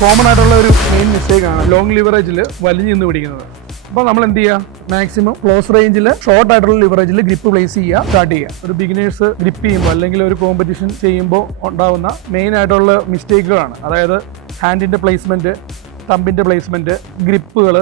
Common ആയിട്ടുള്ള ഒരു main മിസ്റ്റേക്കാണ് long ലിവറേജിൽ വലിഞ്ഞു നിന്ന് പിടിക്കുന്നത്. അപ്പോൾ നമ്മൾ എന്ത് ചെയ്യുക, മാക്സിമം ക്ലോസ് റേഞ്ചിൽ ഷോർട്ട് ആയിട്ടുള്ള ലിവറേജിൽ ഗ്രിപ്പ് പ്ലേസ് ചെയ്യുക, സ്റ്റാർട്ട് ചെയ്യുക. ഒരു ബിഗിനേഴ്സ് ഗ്രിപ്പ് ചെയ്യുമ്പോൾ അല്ലെങ്കിൽ ഒരു കോമ്പറ്റീഷൻ ചെയ്യുമ്പോൾ ഉണ്ടാകുന്ന മെയിൻ ആയിട്ടുള്ള മിസ്റ്റേക്കുകളാണ്. അതായത് ഹാൻഡിൻ്റെ പ്ലേസ്മെൻറ്റ്, തമ്പിൻ്റെ പ്ലേസ്മെൻറ്റ്, ഗ്രിപ്പുകൾ,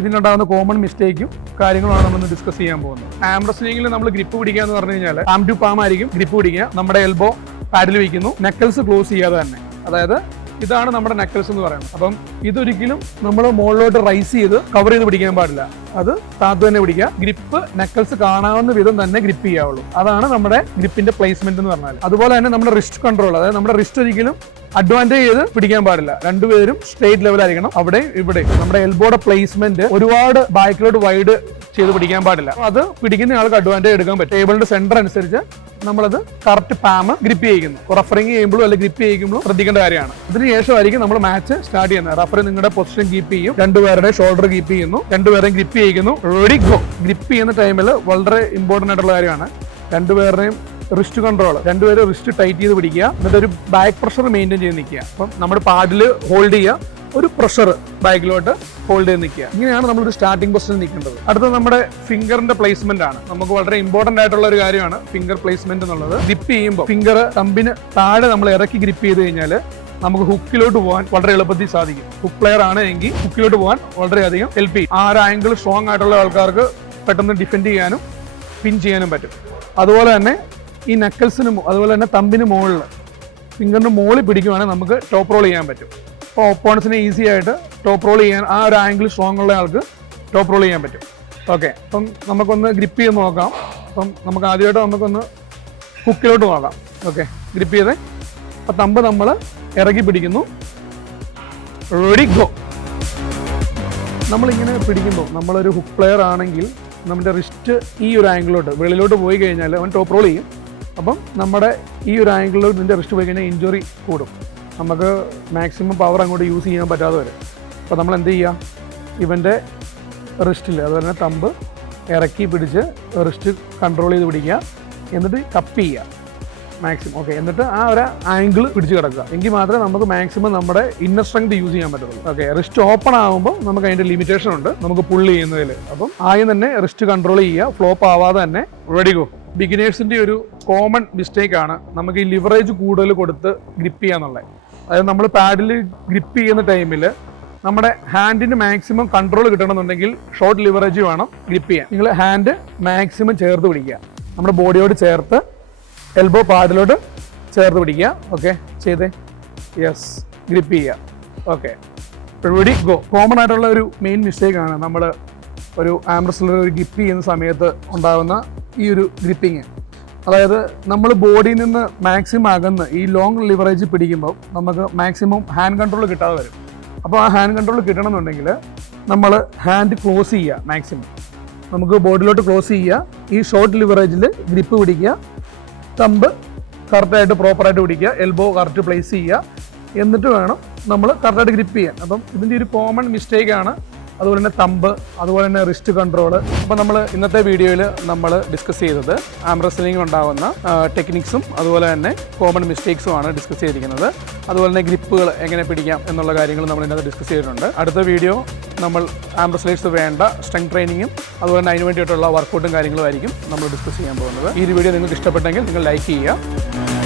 ഇതിനുണ്ടാകുന്ന കോമൺ മിസ്റ്റേക്കും കാര്യങ്ങളാണ് നമ്മൾ ഡിസ്കസ് ചെയ്യാൻ പോകുന്നത്. ആം റെസ്ലിംഗിൽ നമ്മൾ ഗ്രിപ്പ് പിടിക്കുക എന്ന് പറഞ്ഞു കഴിഞ്ഞാൽ പാം ടു പാം ആയിരിക്കും ഗ്രിപ്പ് പിടിക്കുക. നമ്മുടെ എൽബോ പാഡിൽ വയ്ക്കുന്നു, നെക്കൽസ് ക്ലോസ് ചെയ്യാതെ തന്നെ. അതായത് ഇതാണ് നമ്മുടെ നെക്കൽസ് എന്ന് പറയുന്നത്. അപ്പം ഇതൊരിക്കലും നമ്മൾ മുകളിലോട്ട് റൈസ് ചെയ്ത് കവർ ചെയ്ത് പിടിക്കാൻ പാടില്ല. അത് താത്തു തന്നെ പിടിക്കുക. ഗ്രിപ്പ് നെക്കൽസ് കാണാവുന്ന വിധം തന്നെ ഗ്രിപ്പ് ചെയ്യാവുള്ളൂ. അതാണ് നമ്മുടെ ഗ്രിപ്പിന്റെ പ്ലേസ്മെന്റ് എന്ന് പറഞ്ഞാൽ. അതുപോലെ തന്നെ നമ്മുടെ റിസ്റ്റ് കൺട്രോൾ, അതായത് നമ്മുടെ റിസ്റ്റ് ഒരിക്കലും അഡ്വാൻറ്റേജ് ചെയ്ത് പിടിക്കാൻ പാടില്ല. രണ്ടുപേരും സ്ട്രേറ്റ് ലെവലായിരിക്കണം. അവിടെ ഇവിടെ നമ്മുടെ എൽബോയുടെ പ്ലേസ്മെന്റ് ഒരുപാട് ബാക്കിലോട്ട് വൈഡ് ചെയ്ത് പിടിക്കാൻ പാടില്ല. അത് പിടിക്കുന്ന ആൾക്ക് അഡ്വാൻറ്റേജ് എടുക്കാൻ പറ്റും. ടേബിളിന്റെ സെന്റർ അനുസരിച്ച് നമ്മളത് കറക്റ്റ് പാം ഗ്രിപ്പ് ചെയ്യുന്നു. റഫറിങ് ചെയ്യുമ്പോഴും അല്ലെങ്കിൽ ഗ്രിപ്പ് ചെയ്യുമ്പോഴും ശ്രദ്ധിക്കേണ്ട കാര്യമാണ്. അതിനുശേഷമായിരിക്കും നമ്മൾ മാച്ച് സ്റ്റാർട്ട് ചെയ്യുന്നത്. റഫറി നിങ്ങളുടെ പൊസിഷൻ കീപ്പ് ചെയ്യും, രണ്ടുപേരുടെ ഷോൾഡർ കീപ്പ് ചെയ്യുന്നു, രണ്ടുപേരെയും ഗ്രിപ്പ് ചെയ്യിക്കുന്നു. Ready go. ഗ്രിപ്പ് ചെയ്യുന്ന ടൈമിൽ വളരെ ഇമ്പോർട്ടൻ്റ് ആയിട്ടുള്ള കാര്യമാണ് രണ്ടുപേരുടെയും റിസ്റ്റ് കൺട്രോൾ. രണ്ടുപേരും റിസ്റ്റ് ടൈറ്റ് ചെയ്ത് പിടിക്കുക, എന്നിട്ട് ഒരു ബാക്ക് പ്രഷർ മെയിൻറ്റെയിൻ ചെയ്ത് നിൽക്കുക. അപ്പം നമ്മുടെ പാഡിൽ ഹോൾഡ് ചെയ്യുക, ഒരു പ്രഷർ ബാക്കിലോട്ട് ഹോൾഡ് ചെയ്ത് നിൽക്കുക. ഇങ്ങനെയാണ് നമ്മളൊരു സ്റ്റാർട്ടിംഗ് പൊസിഷനിൽ നിൽക്കേണ്ടത്. അടുത്തത് നമ്മുടെ ഫിംഗറിന്റെ പ്ലേസ്മെന്റ് ആണ്. നമുക്ക് വളരെ ഇമ്പോർട്ടന്റ് ആയിട്ടുള്ള ഒരു കാര്യമാണ് ഫിംഗർ പ്ലേസ്മെന്റ് എന്നുള്ളത്. ഗ്രിപ്പ് ചെയ്യുമ്പോൾ ഫിംഗർ തമ്പിന് താഴെ നമ്മൾ ഇറക്കി ഗ്രിപ്പ് ചെയ്ത് കഴിഞ്ഞാൽ നമുക്ക് ഹുക്കിലോട്ട് പോകാൻ വളരെ എളുപ്പത്തിൽ സാധിക്കും. ഹുക്ക് പ്ലെയർ ആണ് എങ്കിൽ ഹുക്കിലോട്ട് പോകാൻ വളരെയധികം ഹെൽപ്പ് ചെയ്യും. ആ ഒരു ആംഗിൾ സ്ട്രോങ് ആയിട്ടുള്ള ആൾക്കാർക്ക് പെട്ടെന്ന് ഡിഫെൻഡ് ചെയ്യാനും പിൻ ചെയ്യാനും പറ്റും. അതുപോലെ തന്നെ ഈ നെക്കൽസിനും അതുപോലെ തന്നെ തമ്പിന് മുകളിൽ ഫിംഗറിന് മുകളിൽ പിടിക്കുവാണെങ്കിൽ നമുക്ക് ടോപ്പ് റോൾ ചെയ്യാൻ പറ്റും. അപ്പോൾ ഓപ്പോണൻസിനെ ഈസി ആയിട്ട് ടോപ്പ് റോൾ ചെയ്യാൻ, ആ ഒരു ആംഗിൾ സ്ട്രോങ് ഉള്ള ആൾക്ക് ടോപ്പ് റോൾ ചെയ്യാൻ പറ്റും. ഓക്കെ, അപ്പം നമുക്കൊന്ന് ഗ്രിപ്പ് ചെയ്ത് നോക്കാം. അപ്പം നമുക്ക് ആദ്യമായിട്ട് നമുക്കൊന്ന് ഹുക്കിലോട്ട് നോക്കാം. ഓക്കെ, ഗ്രിപ്പ് ചെയ്ത് അപ്പം തമ്പ് നമ്മൾ ഇറക്കി പിടിക്കുന്നു. Ready go. നമ്മളിങ്ങനെ പിടിക്കുമ്പോൾ നമ്മളൊരു ഹുക്ക് പ്ലെയർ ആണെങ്കിൽ നമ്മുടെ റിസ്റ്റ് ഈ ഒരു ആംഗിളിലോട്ട് വെളിയിലോട്ട് പോയി കഴിഞ്ഞാൽ അവൻ ടോപ്പ് റോൾ ചെയ്യും. അപ്പം നമ്മുടെ ഈ ഒരു ആംഗിളിലോട്ട് ഇതിൻ്റെ റിസ്റ്റ് പോയി കഴിഞ്ഞാൽ ഇഞ്ചുറി കൂടും. നമുക്ക് മാക്സിമം പവർ അങ്ങോട്ട് യൂസ് ചെയ്യാൻ പറ്റാതെ വരും. അപ്പോൾ നമ്മൾ എന്ത് ചെയ്യുക, ഇവൻ്റെ റിസ്റ്റിൽ അതുപോലെ തന്നെ തമ്പ് ഇറക്കി പിടിച്ച് റിസ്റ്റ് കൺട്രോൾ ചെയ്ത് പിടിക്കുക, എന്നിട്ട് കപ്പ് ചെയ്യുക മാക്സിമം. ഓക്കെ, എന്നിട്ട് ആ ഒരു ആംഗിൾ പിടിച്ച് കിടക്കുക. എങ്കിൽ മാത്രമേ നമുക്ക് മാക്സിമം നമ്മുടെ ഇന്നർ സ്ട്രെങ്ത് യൂസ് ചെയ്യാൻ പറ്റുള്ളൂ. ഓക്കെ, റിസ്റ്റ് ഓപ്പൺ ആകുമ്പോൾ നമുക്ക് അതിൻ്റെ ലിമിറ്റേഷൻ ഉണ്ട് നമുക്ക് പുള്ള് ചെയ്യുന്നതിൽ. അപ്പം ആദ്യം തന്നെ റിസ്റ്റ് കൺട്രോൾ ചെയ്യുക, ഫ്ലോപ്പ് ആവാതെ തന്നെ. Ready go. ബിഗിനേഴ്സിൻ്റെ ഒരു കോമൺ മിസ്റ്റേക്കാണ് നമുക്ക് ഈ ലിവറേജ് കൂടുതൽ കൊടുത്ത് ഗ്രിപ്പ് ചെയ്യാന്നുള്ളത്. അതായത് നമ്മൾ പാഡിൽ ഗ്രിപ്പ് ചെയ്യുന്ന ടൈമിൽ നമ്മുടെ ഹാൻഡിന് മാക്സിമം കൺട്രോൾ കിട്ടണമെന്നുണ്ടെങ്കിൽ ഷോർട്ട് ലിവറേജ് വേണം ഗ്രിപ്പ് ചെയ്യാൻ. നിങ്ങൾ ഹാൻഡ് മാക്സിമം ചേർത്ത് പിടിക്കുക, നമ്മുടെ ബോഡിയോട് ചേർത്ത് എൽബോ പാഡിലോട്ട് ചേർത്ത് പിടിക്കുക. ഓക്കെ, ചെയ്തേ. യെസ്, ഗ്രിപ്പ് ചെയ്യുക. Okay, ready go. കോമൺ ആയിട്ടുള്ള ഒരു മെയിൻ മിസ്റ്റേക്കാണ് നമ്മൾ ഒരു ആം റെസ്ലർ ഒരു ഗ്രിപ്പ് ചെയ്യുന്ന സമയത്ത് ഉണ്ടാകുന്ന ഈ ഒരു ഗ്രിപ്പിങ്. അതായത് നമ്മൾ ബോഡിയിൽ നിന്ന് മാക്സിമം അകന്ന് ഈ ലോങ് ലിവറേജ് പിടിക്കുമ്പോൾ നമുക്ക് മാക്സിമം ഹാൻഡ് കൺട്രോൾ കിട്ടാതെ വരും. അപ്പോൾ ആ ഹാൻഡ് കൺട്രോൾ കിട്ടണമെന്നുണ്ടെങ്കിൽ നമ്മൾ ഹാൻഡ് ക്ലോസ് ചെയ്യുക മാക്സിമം. നമുക്ക് ബോഡിയിലോട്ട് ക്ലോസ് ചെയ്യുക, ഈ ഷോർട്ട് ലിവറേജിൽ ഗ്രിപ്പ് പിടിക്കുക, തമ്പ് കറക്റ്റായിട്ട് പ്രോപ്പറായിട്ട് പിടിക്കുക, എൽബോ കറക്റ്റ് പ്ലേസ് ചെയ്യുക, എന്നിട്ട് വേണം നമ്മൾ കറക്റ്റായിട്ട് ഗ്രിപ്പ് ചെയ്യാൻ. അപ്പം ഇതിൻ്റെ ഒരു കോമൺ മിസ്റ്റേക്കാണ്. അതുപോലെ തന്നെ തമ്പ്, അതുപോലെ തന്നെ റിസ്റ്റ് കൺട്രോൾ. അപ്പോൾ നമ്മൾ ഇന്നത്തെ വീഡിയോയിൽ നമ്മൾ ഡിസ്കസ് ചെയ്തത് ആം റെസ്ലിംഗ് ഉണ്ടാകുന്ന ടെക്നിക്സും അതുപോലെ തന്നെ കോമൺ മിസ്റ്റേക്സുമാണ് ഡിസ്കസ് ചെയ്തിരിക്കുന്നത്. അതുപോലെ തന്നെ ഗ്രിപ്പുകൾ എങ്ങനെ പിടിക്കാം എന്നുള്ള കാര്യങ്ങൾ നമ്മൾ ഇതിനകത്ത് ഡിസ്കസ് ചെയ്തിട്ടുണ്ട്. അടുത്ത വീഡിയോ നമ്മൾ ആം റെസ്ലേഴ്സ് വേണ്ട സ്ട്രെങ്ത് ട്രെയിനിങ്ങും അതുപോലെ തന്നെ അതിന് വേണ്ടിയിട്ടുള്ള വർക്കൗട്ടും കാര്യങ്ങളും ആയിരിക്കും നമ്മൾ ഡിസ്കസ് ചെയ്യാൻ പോകുന്നത്. ഈ ഒരു വീഡിയോ നിങ്ങൾക്ക് ഇഷ്ടപ്പെട്ടെങ്കിൽ നിങ്ങൾ ലൈക്ക് ചെയ്യുക.